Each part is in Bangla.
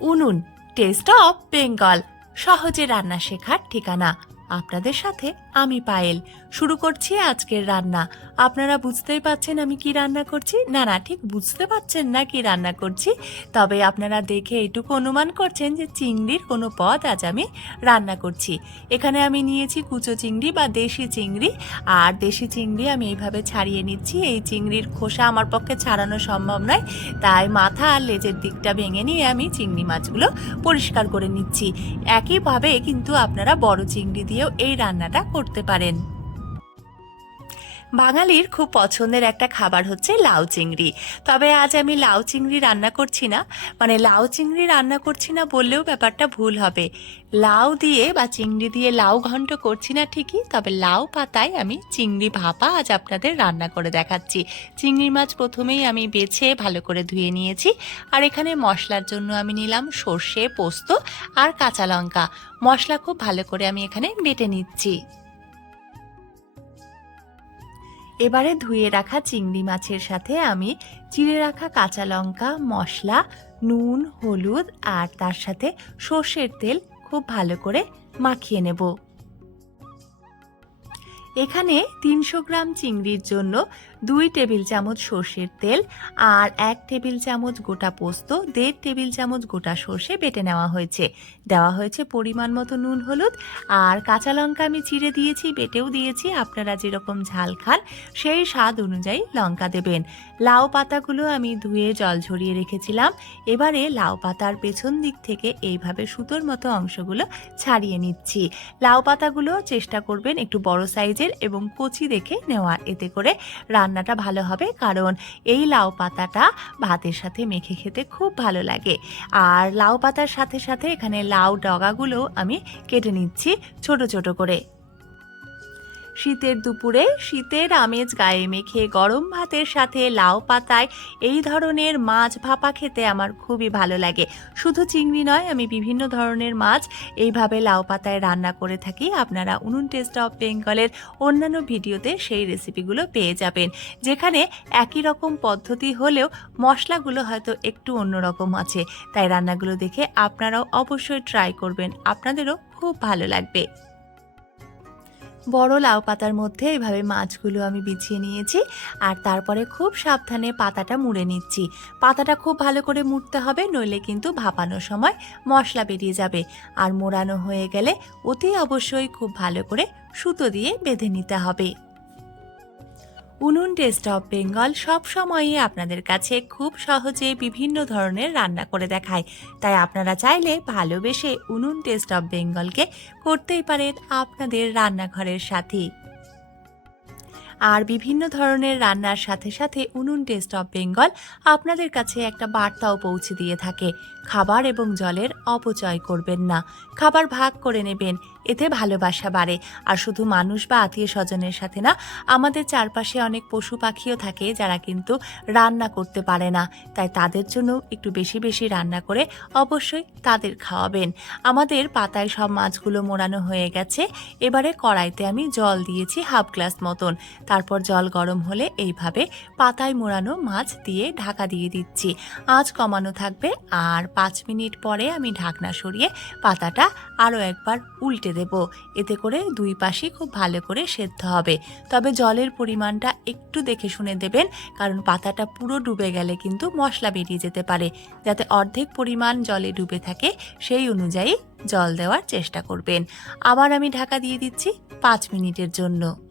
উনুন টেস্ট অফ বেঙ্গল সহজে রান্না শেখার ঠিকানা। আপনাদের সাথে আমি পায়েল। শুরু করছি আজকের রান্না। আপনারা বুঝতেই পাচ্ছেন আমি কি রান্না করছি? না না, ঠিক বুঝতে পারছেন না কি রান্না করছি। তবে আপনারা দেখে এটুকু অনুমান করছেন যে চিংড়ির কোনো পদ আজ আমি রান্না করছি। এখানে আমি নিয়েছি কুচো চিংড়ি বা দেশি চিংড়ি। আর দেশি চিংড়ি আমি এইভাবে ছাড়িয়ে নিচ্ছি। এই চিংড়ির খোসা আমার পক্ষে ছাড়ানো সম্ভব নয়। তাই মাথা আর লেজের দিকটা ভেঙে নিয়ে আমি চিংড়ি মাছগুলো পরিষ্কার করে নিচ্ছি। একইভাবে কিন্তু আপনারা বড় চিংড়ি দিয়েও এই রান্নাটা করতে পারেন। বাঙালির খুব পছন্দের একটা খাবার হচ্ছে লাউ চিংড়ি। তবে আজ আমি লাউ চিংড়ি রান্না করছি না। মানে লাউ চিংড়ি রান্না করছি না বললেও ব্যাপারটা ভুল হবে। লাউ দিয়ে বা চিংড়ি দিয়ে লাউ ঘন্ট করছি না ঠিকই, তবে লাউ পাতায় আমি চিংড়ি ভাপা আজ আপনাদের রান্না করে দেখাচ্ছি। চিংড়ি মাছ প্রথমেই আমি বেছে ভালো করে ধুয়ে নিয়েছি। আর এখানে মশলার জন্য আমি নিলাম সর্ষে, পোস্ত আর কাঁচা লঙ্কা। মশলা খুব ভালো করে আমি এখানে বেটে নিচ্ছি। এবারে ধুয়ে রাখা চিংড়ি মাছের সাথে আমি চিড়ে রাখা কাঁচা লঙ্কা, মশলা, নুন, হলুদ আর তার সাথে সর্ষের তেল খুব ভালো করে মাখিয়ে নেব। এখানে তিনশো গ্রাম চিংড়ির জন্য দুই টেবিল চামচ সর্ষের তেল আর এক টেবিল চামচ গোটা পোস্ত, দেড় টেবিল চামচ গোটা সর্ষে বেটে নেওয়া হয়েছে। দেওয়া হয়েছে পরিমাণ মতো নুন, হলুদ আর কাঁচা লঙ্কা আমি চিড়ে দিয়েছি, বেটেও দিয়েছি। আপনারা যেরকম ঝাল খান, সেই স্বাদ অনুযায়ী লঙ্কা দেবেন। লাউ পাতাগুলো আমি ধুয়ে জল ঝরিয়ে রেখেছিলাম। এবারে লাউ পাতার পেছন দিক থেকে এইভাবে সুতোর মতো অংশগুলো ছাড়িয়ে নিচ্ছি। লাউ পাতাগুলো চেষ্টা করবেন একটু বড় সাইজের এবং কচি দেখে নেওয়ার এতে করে রান্নাটা ভালো হবে, কারণ এই লাউ পাতাটা ভাতের সাথে মেখে খেতে খুব ভালো লাগে। আর লাউ পাতার সাথে সাথে এখানে লাউ ডগাগুলো আমি কেটে নিচ্ছি ছোট ছোট করে। শীতের দুপুরে শীতের আমেজ গায়ে মেখে গরম ভাতের সাথে লাউ পাতায় এই ধরনের মাছ ভাপা খেতে আমার খুবই ভালো লাগে। শুধু চিংড়ি নয়, আমি বিভিন্ন ধরনের মাছ এইভাবে লাউ পাতায় রান্না করে থাকি। আপনারা উনুন টেস্ট অফ বেঙ্গলের অন্যান্য ভিডিওতে সেই রেসিপিগুলো পেয়ে যাবেন। যেখানে একই রকম পদ্ধতি হলেও মশলাগুলো হয়তো একটু অন্যরকম আছে। তাই রান্নাগুলো দেখে আপনারাও অবশ্যই ট্রাই করবেন। আপনাদেরও খুব ভালো লাগবে। বড় লাউ পাতার মধ্যে এভাবে মাছগুলো আমি বিছিয়ে নিয়েছি আর তারপরে খুব সাবধানে পাতাটা মুড়ে নিচ্ছি। পাতাটা খুব ভালো করে মুড়তে হবে, নইলে কিন্তু ভাপানোর সময় মশলা বেরিয়ে যাবে। আর মোড়ানো হয়ে গেলে অতি অবশ্যই খুব ভালো করে সুতো দিয়ে বেঁধে নিতে হবে। উনুন টেস্ট অফ বেঙ্গল সবসময়ই আপনাদের কাছে খুব সহজে বিভিন্ন ধরনের রান্না করে দেখায়। তাই আপনারা চাইলে ভালোবেসে উনুন টেস্ট অফ বেঙ্গলকে করতেই পারেন আপনাদের রান্নাঘরের সাথে। আর বিভিন্ন ধরনের রান্নার সাথে সাথে উনুন টেস্ট অফ বেঙ্গল আপনাদের কাছে একটা বার্তাও পৌঁছে দিয়ে থাকে। খাবার এবং জলের অপচয় করবেন না। খাবার ভাগ করে নেবেন। এতে ভালোবাসা বাড়ে। আর শুধু মানুষ বা আত্মীয় স্বজনের সাথে না, আমাদের চারপাশে অনেক পশু পাখিও থাকে যারা কিন্তু রান্না করতে পারে না। তাই তাদের জন্য একটু বেশি বেশি রান্না করে অবশ্যই তাদের খাওয়াবেন। আমাদের পাতায় সব মাছগুলো মোড়ানো হয়ে গেছে। এবারে কড়াইতে আমি জল দিয়েছি হাফ গ্লাস মতন। তারপর জল গরম হলে এইভাবে পাতায় মোড়ানো মাছ দিয়ে ঢাকা দিয়ে দিচ্ছি। আঁচ কমানো থাকবে। আর পাঁচ মিনিট পরে আমি ঢাকনা সরিয়ে পাতাটা আরও একবার উল্টে দেব। এতে করে দুই পাশে খুব ভালো করে সেদ্ধ হবে। তবে জলের পরিমাণটা একটু দেখে শুনে দেবেন, কারণ পাতাটা পুরো ডুবে গেলে কিন্তু মশলা বেরিয়ে যেতে পারে। যাতে অর্ধেক পরিমাণ জলে ডুবে থাকে, সেই অনুযায়ী জল দেওয়ার চেষ্টা করবেন। আবার আমি ঢাকা দিয়ে দিচ্ছি পাঁচ মিনিটের জন্য।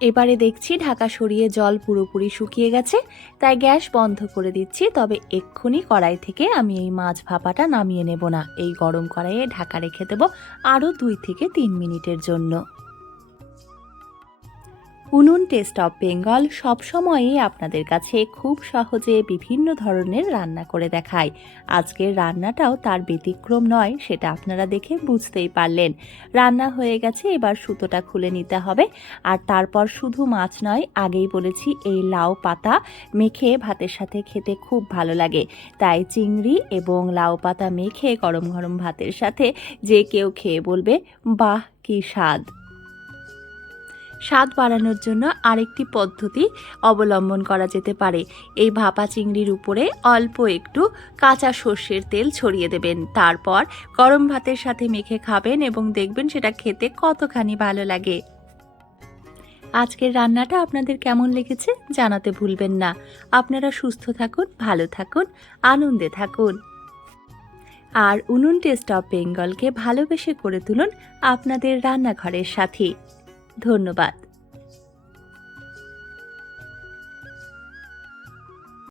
এবারে দেখছি ঢাকা সরিয়ে জল পুরোপুরি শুকিয়ে গেছে, তাই গ্যাস বন্ধ করে দিচ্ছি, তবে এক্ষুনি কড়াই থেকে আমি এই মাছ ভাপাটা নামিয়ে নেব না। এই গরম কড়াইয়ে ঢাকা রেখে দেবো আরও দুই থেকে তিন মিনিটের জন্য। উনুন টেস্ট অফ বেঙ্গল সবসময়ই আপনাদের কাছে খুব সহজে বিভিন্ন ধরনের রান্না করে দেখায়। আজকের রান্নাটাও তার ব্যতিক্রম নয়, সেটা আপনারা দেখে বুঝতেই পারলেন। রান্না হয়ে গেছে, এবার সুতোটা খুলে নিতে হবে। আর তারপর শুধু মাছ নয়, আগেই বলেছি, এই লাউ পাতা মেখে ভাতের সাথে খেতে খুব ভালো লাগে। তাই চিংড়ি এবং লাউ পাতা মেখে গরম গরম ভাতের সাথে যে কেউ খেয়ে বলবে, বাহ, কি স্বাদ! স্বাদ বাড়ানোর জন্য আরেকটি পদ্ধতি অবলম্বন করা যেতে পারে। এই ভাপা চিংড়ির উপরে অল্প একটু কাঁচা সর্ষের তেল ছড়িয়ে দেবেন। তারপর গরম ভাতের সাথে মেখে খাবেন এবং দেখবেন সেটা খেতে কতখানি ভালো লাগে। আজকের রান্নাটা আপনাদের কেমন লেগেছে জানাতে ভুলবেন না। আপনারা সুস্থ থাকুন, ভালো থাকুন, আনন্দে থাকুন। আর উনুন টেস্ট অফ বেঙ্গলকে ভালোবেসে করে তুলুন আপনাদের রান্নাঘরের সাথে। ধন্যবাদ।